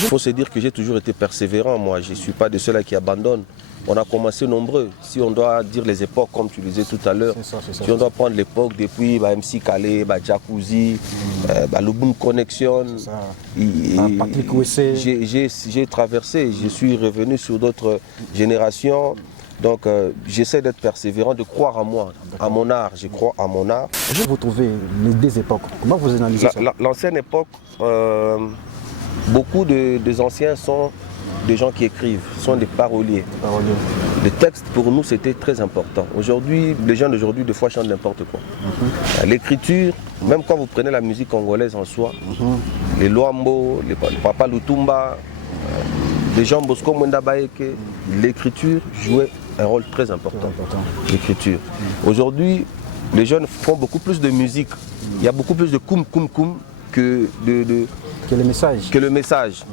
Il faut se dire que j'ai toujours été persévérant, moi. Je ne suis pas de ceux-là qui abandonnent. On a commencé nombreux. Si on doit dire les époques, comme tu le disais tout à l'heure, si on doit prendre l'époque depuis MC Calais, Jacuzzi, le Boom Connection, Patrick Ouessé. J'ai traversé, je suis revenu sur d'autres générations. Donc j'essaie d'être persévérant, de croire en moi, à mon art. Je crois à mon art. Je vais vous trouver les deux époques. Comment vous analysez ça? L'ancienne époque, beaucoup des anciens sont des gens qui écrivent, sont des paroliers. Les textes pour nous c'était très important. Aujourd'hui, les gens d'aujourd'hui des fois chantent n'importe quoi. L'écriture, même quand vous prenez la musique congolaise en soi, les Luambo, les Papa Lutumba, les gens Bosco Mwenda Baeke, l'écriture jouait un rôle très important. L'écriture. Aujourd'hui, les jeunes font beaucoup plus de musique. Il y a beaucoup plus de koum que le message.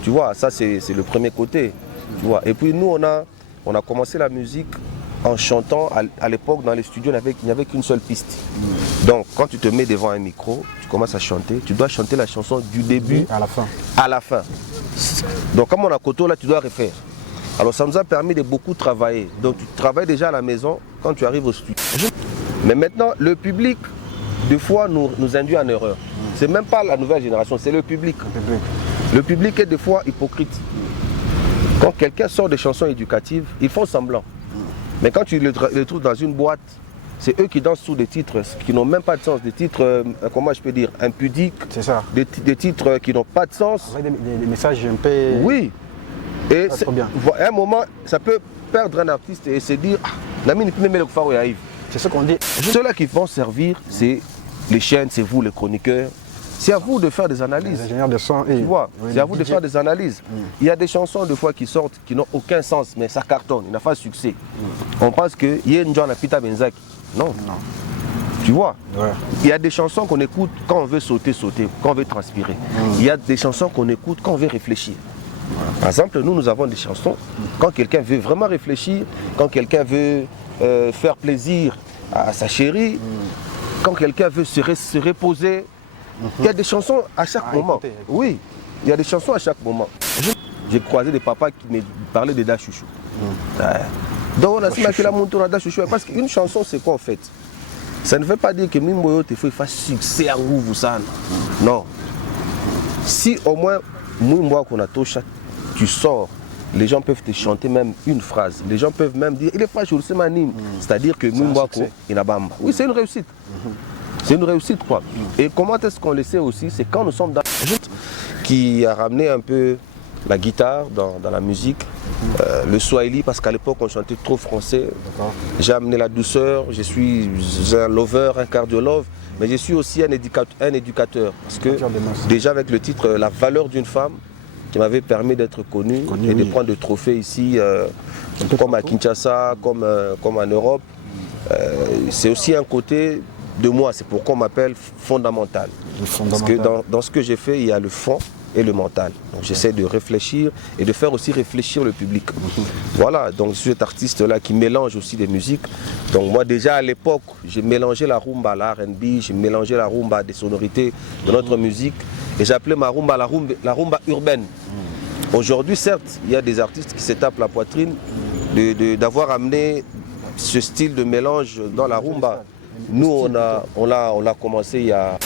Tu vois, ça c'est le premier côté. Tu vois. Et puis nous, on a commencé la musique en chantant. À l'époque, dans les studios, il n'y avait qu'une seule piste. Donc, quand tu te mets devant un micro, tu commences à chanter. Tu dois chanter la chanson du début à la fin. Donc, comme on a Koto, là, tu dois refaire. Alors, ça nous a permis de beaucoup travailler. Donc, tu travailles déjà à la maison quand tu arrives au studio. Mais maintenant, le public, des fois, nous induit en erreur. C'est même pas la nouvelle génération, c'est le public. Le public est des fois hypocrite. Quand quelqu'un sort des chansons éducatives, ils font semblant. Mais quand tu les trouves dans une boîte, c'est eux qui dansent sous des titres qui n'ont même pas de sens, des titres, comment je peux dire, impudiques, des titres qui n'ont pas de sens. Des messages un peu... Oui. Et à un moment, ça peut perdre un artiste et se dire, c'est ce qu'on dit. Ceux-là qui vont servir, c'est les chaînes, c'est vous les chroniqueurs. C'est à vous de faire des analyses. Les ingénieurs de son, tu vois, c'est à vous de faire des analyses. Il y a des chansons des fois qui sortent qui n'ont aucun sens, mais ça cartonne, il n'a pas de succès. On pense que y a une John Pita Benzaki. Non. Tu vois, il y a des chansons qu'on écoute quand on veut sauter, quand on veut transpirer. Il y a des chansons qu'on écoute quand on veut réfléchir. Par exemple, nous avons des chansons quand quelqu'un veut vraiment réfléchir, quand quelqu'un veut faire plaisir à sa chérie, quand quelqu'un veut se reposer. Il y a des chansons à chaque moment. Oui, il y a des chansons à chaque moment. J'ai croisé des papas qui me parlaient de Dachouchou. Donc on a dit la monture à Dachouchou. Parce qu'une chanson, c'est quoi en fait? Ça ne veut pas dire que Mimboyo te fait succès à vous ça. Non. Si au moins Mimboyo qu'on a touché, tu sors, les gens peuvent te chanter même une phrase. Les gens peuvent même dire il est fâché, c'est manime. C'est-à-dire que Mimboyo il a bamba. Oui, c'est une réussite. C'est une réussite quoi. Et comment est-ce qu'on le sait aussi? C'est quand nous sommes dans qui a ramené un peu la guitare dans la musique, le swahili parce qu'à l'époque on chantait trop français. J'ai amené la douceur, je suis un lover, un cardiologue, mais je suis aussi un éducateur. Parce que déjà avec le titre La valeur d'une femme, qui m'avait permis d'être connu et de prendre des trophées ici, comme à Kinshasa, comme en Europe, c'est aussi un côté de moi, c'est pourquoi on m'appelle fondamental. Parce que dans ce que j'ai fait, il y a le fond et le mental. Donc j'essaie de réfléchir et de faire aussi réfléchir le public. Voilà, donc je suis cet artiste-là qui mélange aussi des musiques. Donc moi déjà à l'époque, j'ai mélangé la rumba à la R&B, j'ai mélangé la rumba à des sonorités de notre musique et j'appelais ma rumba la rumba urbaine. Aujourd'hui, certes, il y a des artistes qui se tapent la poitrine d'avoir amené ce style de mélange dans la rumba. Nous, on a commencé il y a...